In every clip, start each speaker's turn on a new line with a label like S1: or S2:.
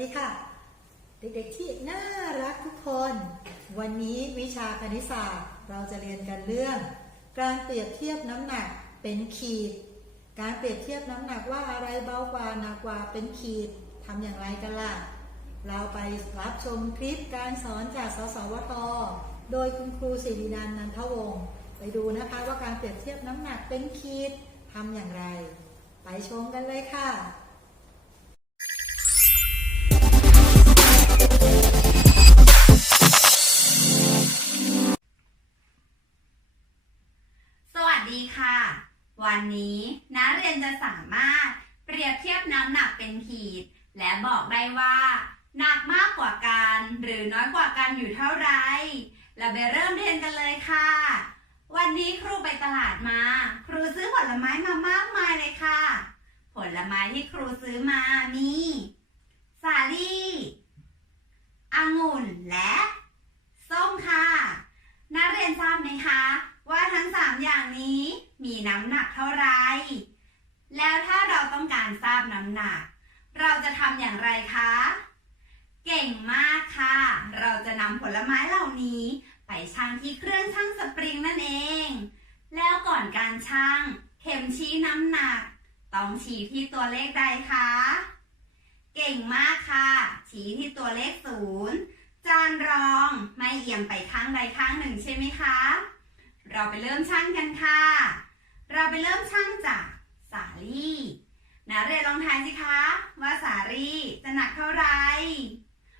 S1: ดีค่ะ เด็กๆที่น่ารักทุกคน วันนี้วิชาคณิตศาสตร์เราจะเรียนกันเรื่อง การเปรียบเทียบน้ำหนักเป็นขีด การเปรียบเทียบน้ำหนักว่าอะไรเบากว่าหนักกว่าเป็นขีดทำอย่างไรกันล่ะ เราไปรับชมคลิปการสอนจากสสวท โดยคุณครูศิรินันท์นันทวงศ์ไปดูนะคะว่าการเปรียบเทียบน้ำหนักเป็นขีดทำอย่างไร ไปชมกันเลยค่ะ
S2: วันนี้นักเรียนจะสามารถเปรียบเทียบน้ำหนักเป็นขีด และบอกได้ว่า หนักมากกว่ากันหรือน้อยกว่ากันอยู่เท่าไหร่เราไปเริ่มเรียนกันเลยค่ะ วันนี้ครูไปตลาดมา ครูซื้อผลไม้มามากมายเลยค่ะ ผลไม้ที่ครูซื้อมามีสาลี่องุ่นและส้มค่ะ นักเรียนทราบไหมคะ ว่าทั้ง 3 อย่างนี้มีน้ำหนักเท่าไหรแล้วถ้าเราต้องการทราบน้ำหนัก เราจะทำอย่างไรคะ เก่งมากค่ะ เราจะนำผลไม้เหล่านี้ ไปชั่งที่เครื่องชั่งสปริงนั่นเอง แล้วก่อนการชั่ง เข็มชี้น้ำหนัก ต้องชี้ที่ตัวเลขใดคะ เก่งมากค่ะชี้ที่ตัวเลขศูนย์จานรองไม่เอียงไปข้างใดข้างหนึ่งใช่ไหมคะ เราไปเริ่มช่างกันค่ะ เราไปเริ่มช่างจากสาลี่นักเรียนลองทายสิคะ ว่าสาลี่จะหนักเท่าไหร่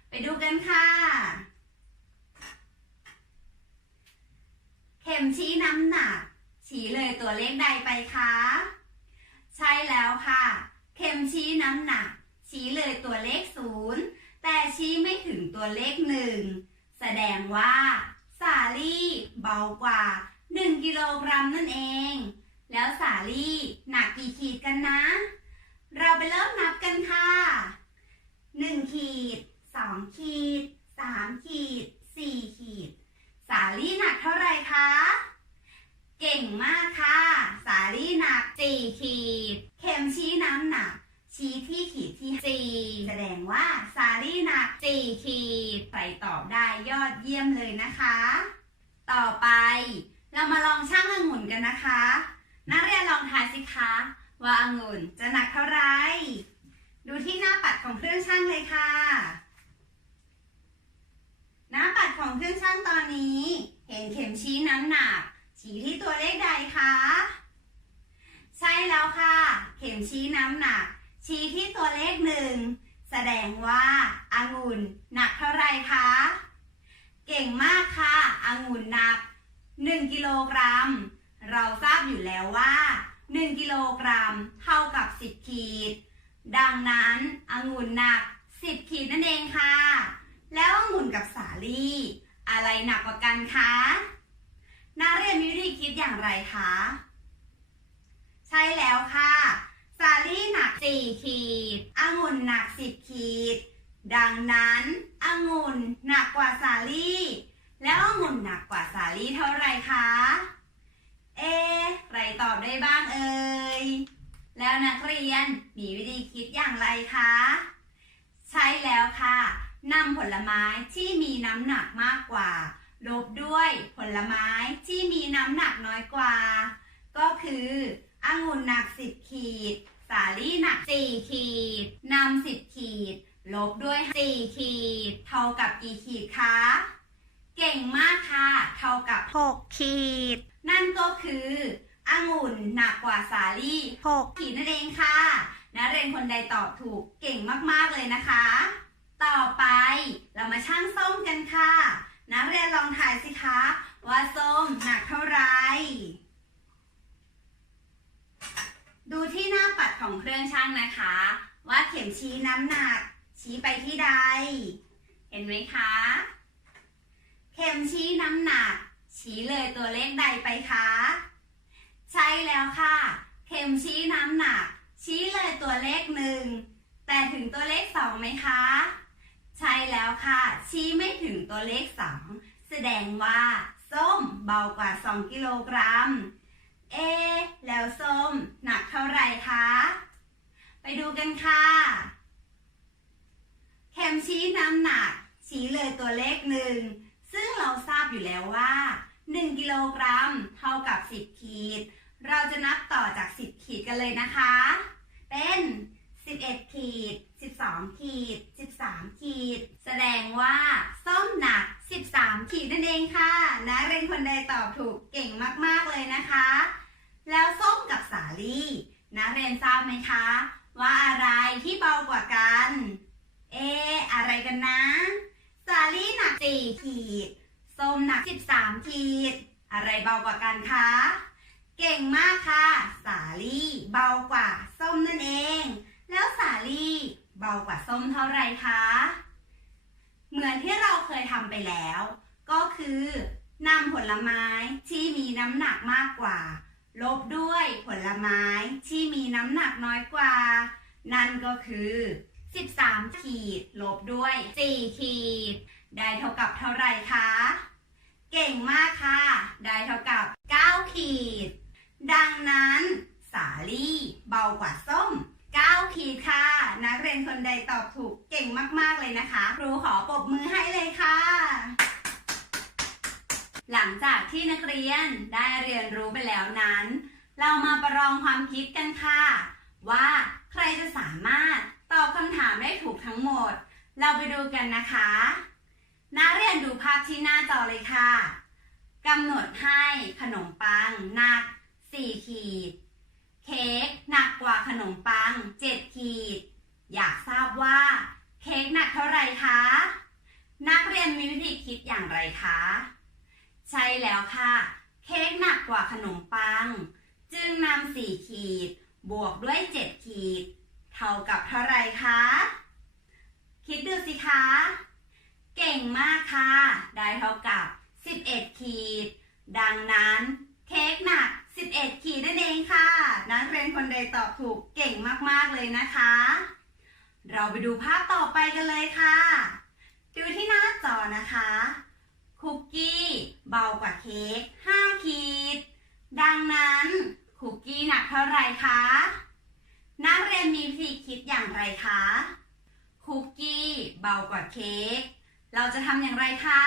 S2: ไปดูกันค่ะ เข็มชี้น้ำหนัก ชี้เลยตัวเลขใดไปคะ ใช่แล้วค่ะ เข็มชี้น้ำหนัก ชี้เลยตัวเลขศูนย์แต่ชี้ไม่ถึงตัวเลขหนึ่งแสดงว่า สาลี่เบากว่า 1 กิโลกรัมนั่นเอง แล้วสาลี่หนักกี่ขีดกันนะ เราไปเริ่มนับกันค่ะ 1 ขีด 2 ขีด 3 ขีด 4 ขีด สาลี่หนักเท่าไหร่คะ เก่งมากค่ะ สาลี่หนัก4ขีด เข็มชี้น้ำหนัก ชี้ที่ขีดที่4แสดงว่าสาลี่หนัก4ขีดใครตอบได้ยอดเยี่ยมเลยนะคะ ต่อไป เรามาลองชั่งองุ่นกันนะคะ นักเรียนลองทายสิคะว่าองุ่นจะหนักเท่าไหร่ดูที่หน้าปัดของเครื่องชั่งเลยค่ะ หน้าปัดของเครื่องชั่งตอนนี้ เห็นเข็มชี้น้ำหนัก ชี้ที่ตัวเลขใดคะ ใช่แล้วค่ะ เข็มชี้น้ำหนัก ชี้ที่ตัวเลขหนึ่ง แสดงว่าอางุ่นหนักเท่าไรคะ เก่งมากค่ะองุ่นหนัก 1 กิโลกรัม เราทราบอยู่แล้วว่า 1 กิโลกรัมเท่ากับ 10 ขีด ดังนั้นองุ่นหนัก 10 ขีดนั่นเองค่ะ แล้วองุ่นกับสาลี่ อะไรหนักกว่ากันคะ นักเรียนมีวิธีคิดอย่างไรคะ ใช่แล้วค่ะสาลี่หนัก 4 ขีดองุ่นหนัก 10 ขีด ดังนั้นองุ่นหนักกว่าสาลี่ แล้วองุ่นหนักกว่าสาลี่เท่าไรคะ เอใครตอบได้บ้างเอ่ย แล้วนักเรียนมีวิธีคิดอย่างไรคะ ใช่แล้วค่ะนำผลไม้ที่มีน้ำหนักมากกว่า ลบด้วยผลไม้ที่มีน้ำหนักน้อยกว่า ก็คือองุ่นหนัก 10 ขีด สาลี่หนัก 4 ขีดนำ10 ขีด ลบด้วย 4 ขีด เท่ากับกี่ขีดคะ เก่งมากค่ะ เท่ากับ
S3: 6 ขีด
S2: นั่นก็คือองุ่นหนักกว่าสาลี่
S3: 6
S2: ขีดนั่นเองค่ะนักเรียนคนใดตอบถูกเก่งมากๆเลยนะคะ ต่อไปเรามาชั่งส้มกันค่ะ นักเรียนลองทายสิคะ ว่าส้มหนักเท่าไหร่ดูที่หน้าปัดของเครื่องชั่งนะคะ ว่าเข็มชี้น้ำหนัก ชี้ไปที่ใด เห็นไหมคะ เข็มชี้น้ำหนัก ชี้เลยตัวเลขใดไปคะ ใช่แล้วค่ะ เข็มชี้น้ำหนัก ชี้เลยตัวเลขหนึ่งแต่ถึงตัวเลขสองไหมคะ ใช่แล้วค่ะ ชี้ไม่ถึงตัวเลขสองแสดงว่า ส้มเบากว่า 2 กิโลกรัม เอ แล้วส้มหนักเท่าไหร่คะ ไปดูกันค่ะเข็มชี้น้ำหนัก ชี้เลยตัวเลขหนึ่งซึ่งเราทราบอยู่แล้วว่า 1 กิโลกรัมเท่ากับ 10 ขีด เราจะนับต่อจาก 10 ขีดกันเลยนะคะ เป็น 11 ขีด 12 ขีด 13 ขีด แสดงว่าส้มหนัก 13 ขีดนั่นเองค่ะนักเรียนคนใดตอบถูกเก่งมากๆเลยนะคะ แล้วส้มกับสาลี่นักเรียนทราบไหมคะ ว่าอะไรที่เบากว่ากัน เอ อะไรกันนะ สาลี่หนัก 4 ขีด ส้มหนัก 13 ขีด อะไรเบากว่ากันคะเก่งมากค่ะ สาลี่เบากว่าส้มนั่นเอง แล้วสาลี่เบากว่าส้มเท่าไรคะ เหมือนที่เราเคยทำไปแล้ว ก็คือนำผลไม้ที่มีน้ำหนักมากกว่า ลบด้วยผลไม้ที่มีน้ำหนักน้อยกว่า นั่นก็คือ 13 ขีด ลบด้วย 4 ขีด ได้เท่ากับเท่าไรคะ เก่งมากค่ะ ได้เท่ากับ 9 ขีด ดังนั้น สาลี่เบากว่าส้ม 9 ขีดค่ะ นักเรียนคนใดตอบถูกเก่งมาก ๆ เลยนะคะ ครูขอปรบมือให้เลยค่ะ หลังจากที่นักเรียนได้เรียนรู้ไปแล้วนั้น เรามาประลองความคิดกันค่ะ ว่าใครจะสามารถตอบคำถามได้ถูกทั้งหมด เราไปดูกันนะคะ นักเรียนดูภาพที่หน้าจอเลยค่ะกำหนดให้ขนมปังหนัก 4 ขีด เค้กหนักกว่าขนมปัง 7 ขีด อยากทราบว่า เค้กหนักเท่าไรคะ นักเรียนมีวิธีคิดอย่างไรคะ ใช่แล้วค่ะ เค้กหนักกว่าขนมปัง จึงนำสี่ขีด บวกด้วยเจ็ดขีด เท่ากับเท่าไรคะ คิดดูสิคะ เก่งมากค่ะ ได้เท่ากับ 11 ขีด ดังนั้น เค้กหนัก 11 ขีดนั่นเองค่ะ นักเรียนคนใดตอบถูกเก่งมากๆเลยนะคะ เราไปดูภาพต่อไปกันเลยค่ะ ดูที่หน้าจอนะคะ คุกกี้เบากว่าเค้ก5ขีด ดังนั้นคุกกี้หนักเท่าไหร่คะนักเรียนมีวิธีคิดอย่างไรคะคุกกี้เบากว่าเค้กเราจะทำอย่างไรคะ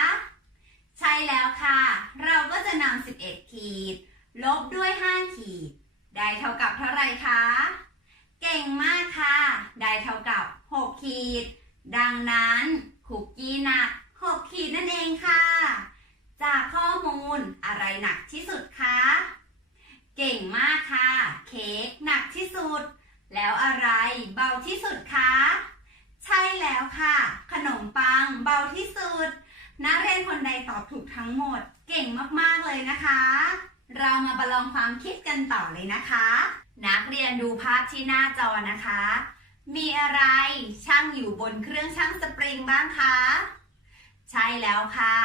S2: ใช่แล้วค่ะ เราก็จะนำ11ขีด ลบด้วย 5 ขีด ได้เท่ากับเท่าไรคะ เก่งมากค่ะ ได้เท่ากับ 6 ขีด ดังนั้นคุกกี้หนัก 6 ขีดนั่นเองค่ะ จากข้อมูลอะไรหนักที่สุดคะ เก่งมากค่ะ เค้กหนักที่สุด แล้วอะไรเบาที่สุดคะ ใช่แล้วค่ะ ขนมปังเบาที่สุด นักเรียนคนใดตอบถูกทั้งหมด เก่งมาก ๆ เลยนะคะ เรามาประลองความคิดกันต่อเลยนะคะ นักเรียนดูภาพที่หน้าจอนะคะ มีอะไรช่างอยู่บนเครื่องช่างสปริงบ้างคะ ใช่แล้วค่ะ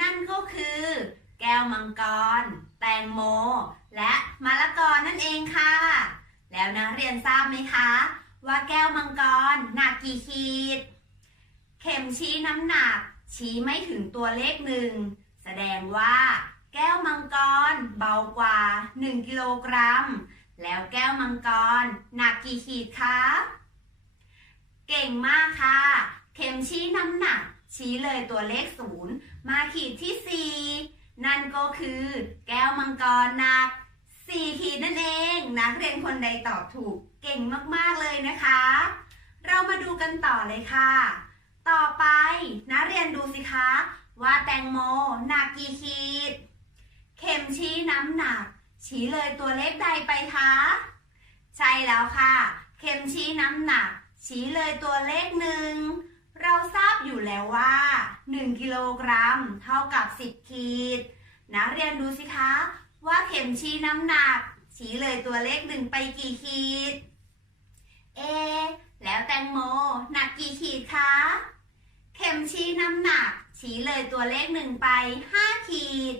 S2: นั่นก็คือ แก้วมังกร แตงโม และมะละกอนั่นเองค่ะ แล้วนักเรียนทราบไหมคะ ว่าแก้วมังกรหนักกี่ขีด เข็มชี้น้ำหนักชี้ไม่ถึงตัวเลขหนึ่ง แสดงว่า แก้วมังกรเบากว่า 1 กิโลกรัม แล้วแก้วมังกรหนักกี่ขีดคะ เก่งมากค่ะ เข็มชี้น้ำหนัก ชี้เลยตัวเลขศูนย์มาขีดที่ 4 นั่นก็คือ แก้วมังกรหนัก 4 ขีดนั่นเอง นักเรียนคนใดตอบถูกเก่งมากๆเลยนะคะ เรามาดูกันต่อเลยค่ะ ต่อไปนักเรียนดูสิคะ ว่าแตงโมหนักกี่ขีด เข็มชี้น้ำหนัก ชี้เลยตัวเลขใดไปคะ ใช่แล้วค่ะ เข็มชี้น้ำหนัก ชี้เลยตัวเลขหนึ่ง เราทราบอยู่แล้วว่า 1 กิโลกรัมเท่ากับ 10 ขีด นักเรียนดูสิคะ ว่าเข็มชี้น้ำหนัก ชี้เลยตัวเลขหนึ่งไปกี่ขีด เอ แล้วแตงโมหนักกี่ขีดคะเข็มชี้น้ำหนัก ชี้เลยตัวเลขหนึ่งไป 5 ขีด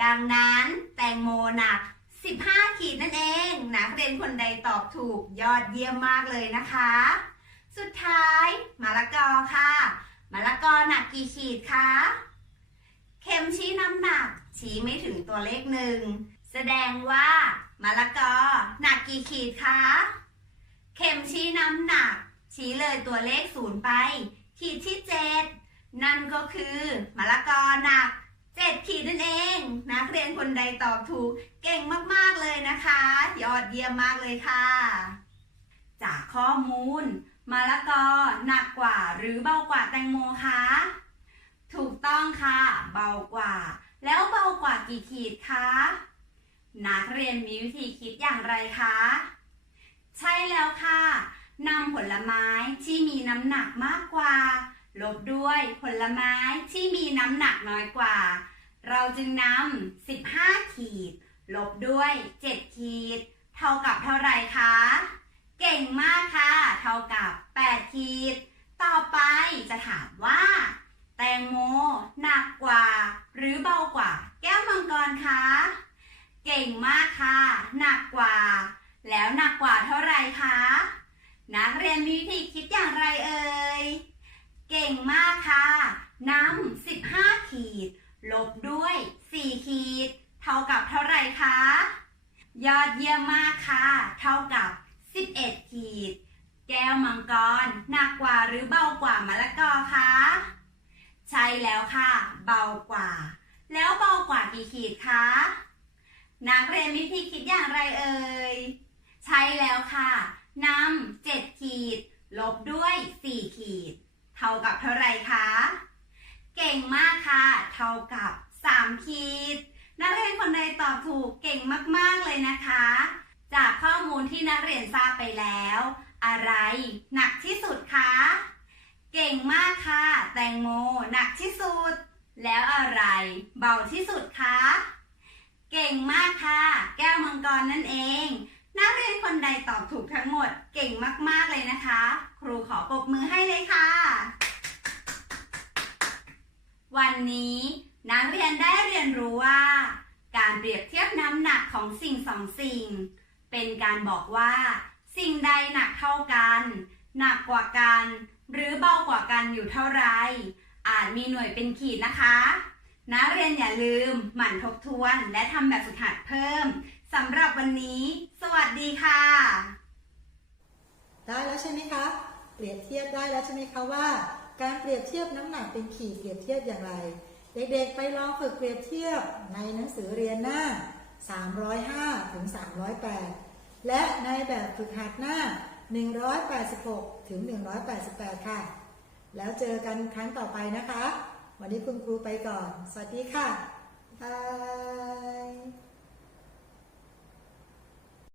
S2: ดังนั้นแตงโมหนัก 15 ขีดนั่นเองนักเรียนคนใดตอบถูกยอดเยี่ยมมากเลยนะคะ สุดท้ายมะละกอค่ะ มะละกอหนักกี่ขีดคะ เข็มชี้น้ำหนัก ชี้ไม่ถึงตัวเลขหนึ่ง แสดงว่ามะละกอหนักกี่ขีดคะ เข็มชี้น้ำหนัก ชี้เลยตัวเลขศูนย์ไป ขีดที่ 7 นั่นก็คือมะละกอหนัก 7 ขีดนั่นเองนักเรียนคนใดตอบถูกเก่งมากๆเลยนะคะ ยอดเยี่ยมมากเลยค่ะ จากข้อมูลมะละกอหนักกว่าหรือเบากว่าแตงโมคะถูกต้องค่ะ เบากว่า แล้วเบากว่ากี่ขีดคะนักเรียนมีวิธีคิดอย่างไรคะใช่แล้วค่ะนำผลไม้ที่มีน้ำหนักมากกว่า ลบด้วยผลไม้ที่มีน้ำหนักน้อยกว่า เราจึงนำ 15 ขีด ลบด้วย 7 ขีด เท่ากับเท่าไหร่คะ เก่งมากค่ะ เท่ากับ 8 ขีด ต่อไปจะถามว่า แตงโมหนักกว่า หรือเบากว่า แก้วมังกรคะ เก่งมากค่ะ หนักกว่า แล้วหนักกว่าเท่าไหร่คะ นักเรียนมีวิธีคิดอย่างไรเอ่ย เก่งมากค่ะนำ15 ขีด ลบด้วย 4 ขีด เท่ากับเท่าไหร่คะ ยอดเยี่ยมมากค่ะ เท่ากับ 11 ขีด แก้วมังกรหนักกว่าหรือเบากว่ามะละกอคะ ใช่แล้วค่ะ เบากว่า แล้วเบากว่ากี่ขีดคะนักเรียนมีวิธีคิดอย่างไรเอ่ย ใช่แล้วค่ะนำ7ขีด ลบด้วย 4 ขีด ท่ากับเท่าไรคะ เก่งมากค่ะ เท่ากับ 3 ขีด นักเรียนคนใดตอบถูกเก่งมากๆเลยนะคะ จากข้อมูลที่นักเรียนทราบไปแล้ว อะไรหนักที่สุดคะ เก่งมากค่ะ แตงโมหนักที่สุด แล้วอะไรเบาที่สุดคะ เก่งมากค่ะ แก้วมังกรนั่นเอง นักเรียนคนใดตอบถูกทั้งหมดเก่งมาก ๆ เลยนะคะ ครูขอปรบมือให้เลยค่ะ วันนี้นักเรียนได้เรียนรู้ว่า การเปรียบเทียบน้ำหนักของสิ่งสองสิ่ง เป็นการบอกว่า สิ่งใดหนักเท่ากัน หนักกว่ากัน หรือเบากว่ากันอยู่เท่าไร อาจมีหน่วยเป็นขีดนะคะ นักเรียนอย่าลืมหมั่นทบทวนและทำแบบฝึกหัดเพิ่ม สำหรับวันนี้ สวัสดีค่ะ
S1: ได้แล้วใช่ไหมคะ เปรียบเทียบได้แล้วใช่ไหมคะว่า การเปรียบเทียบน้ำหนักเป็นขีดเปรียบเทียบอย่างไร เด็กๆไปลองฝึกเปรียบเทียบในหนังสือเรียนหน้า 305ถึง308 และในแบบฝึกหัดหน้า 186ถึง188 ค่ะ แล้วเจอกันครั้งต่อไปนะคะ วันนี้คุณครูไปก่อน สวัสดีค่ะบาย